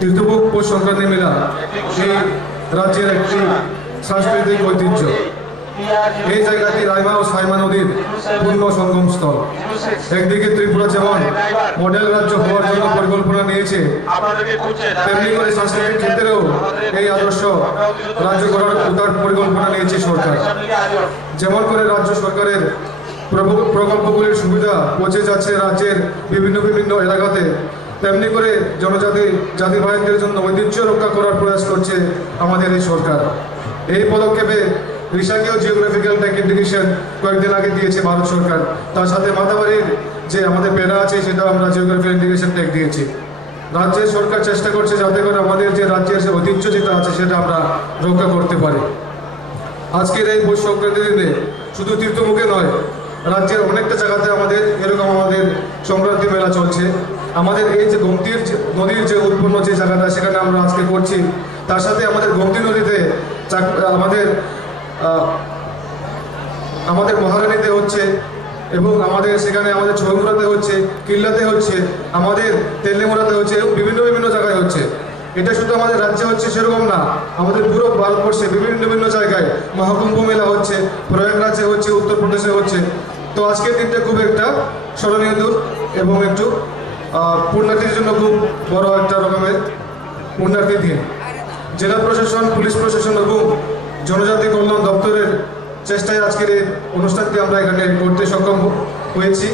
তীর্থপুর পৌষ সংক্রান্তি মেলা এই রাজ্যের একটি সাংস্কৃতিক ঐতিহ্য। এই জায়গাটি রাইমা ও সাইমা নদীর পূর্ণ সঙ্গম স্থল। একদিকে ত্রিপুরা যেমন মডেল রাজ্য হওয়ার জন্য পরিকল্পনা নিয়েছে, তেমনি করে সাংস্কৃতিক ক্ষেত্রেও এই আদর্শ রাজ্য করার উদার পরিকল্পনা নিয়েছে সরকার। যেমন করে রাজ্য সরকারের প্রকল্পগুলির সুবিধা পৌঁছে যাচ্ছে রাজ্যের বিভিন্ন বিভিন্ন এলাকাতে, তেমনি করে জাতি ভাইদের জন্য ঐতিহ্য রক্ষা করার প্রয়াস করছে আমাদের এই সরকার। এই পদক্ষেপে ঋষাকেও জিওগ্রাফিক্যাল ট্যাগ ইন্ডিকেশন কয়েকদিন আগে দিয়েছে ভারত সরকার। তার সাথে মাতাবাড়ির যে আমাদের পেড়া আছে সেটাও আমরা জিওগ্রাফিক্যাল ইন্ডিকেশন ট্যাগ দিয়েছি। রাজ্যের সরকার চেষ্টা করছে যাতে করে আমাদের যে রাজ্যের যে ঐতিহ্য যেটা আছে সেটা আমরা রক্ষা করতে পারি। আজকের এই পৌষ সংক্রান্তির দিনে শুধু তীর্থমুখে নয়, রাজ্যের অনেকটা জায়গাতে আমাদের এরকম আমাদের সংক্রান্তি মেলা চলছে। আমাদের এই যে গোমতীর নদীর যে উৎপন্ন যে জায়গাটা সেখানে আমরা আজকে করছি, তার সাথে আমাদের গোমতী নদীতে আমাদের মহারানীতে হচ্ছে, এবং আমাদের সেখানে আমাদের ছয়মুড়াতে হচ্ছে, কিল্লাতে হচ্ছে, আমাদের তেলেমুড়াতে হচ্ছে, এবং বিভিন্ন বিভিন্ন জায়গায় হচ্ছে। এটা শুধু আমাদের রাজ্যে হচ্ছে সেরকম না, আমাদের পুরো ভারতবর্ষে বিভিন্ন বিভিন্ন জায়গায় মহাকুম্ভ মেলা হচ্ছে, প্রয়াগরাজে হচ্ছে, উত্তরপ্রদেশে হচ্ছে। তো আজকের দিনটা খুব একটা স্মরণীয় দিন এবং একটু পুণ্যার্থীর জন্য খুব বড় একটা রকমের পুণ্যার্থী দিন। জেলা প্রশাসন, পুলিশ প্রশাসন এবং জনজাতি কল্যাণ দপ্তরের চেষ্টায় আজকের এই অনুষ্ঠানটি আমরা এখানে করতে সক্ষম হয়েছি।